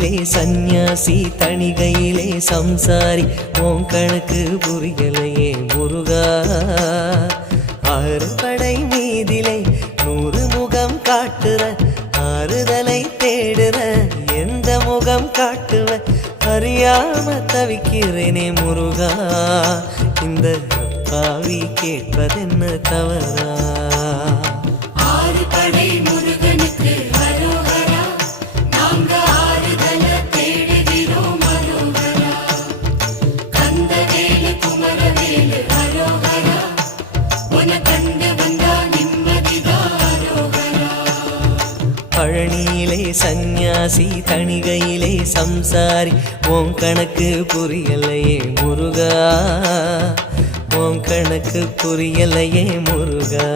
பழனியிலே சந்நியாசி தணிகையிலே சம்சாரி உன் கணக்கு புரியலையே முருகா ஆறு படை மீதிலே 100 முகம் காட்டுற ஆறுதலை தேடுற எந்த முகம் காட்டுவ அறியாம தவிக்கிறேனே முருகா இந்த பாவி கேட்பதென்ன தவறா ஆறு படை முருகனுக்கு அரோகரா நாங்க ஆறுதல தேடுகிறோம் அரோகரா கந்தவேலு குமரவேலு அரோகரா உன கண்டு வந்தா நிம்மதிதான் அரோகரா பழனியிலே சந்நியாசி தணிகையிலே சம்சாரி உன் கணக்கு புரியலையே முருகா உன் கணக்கு புரியலையே முருகா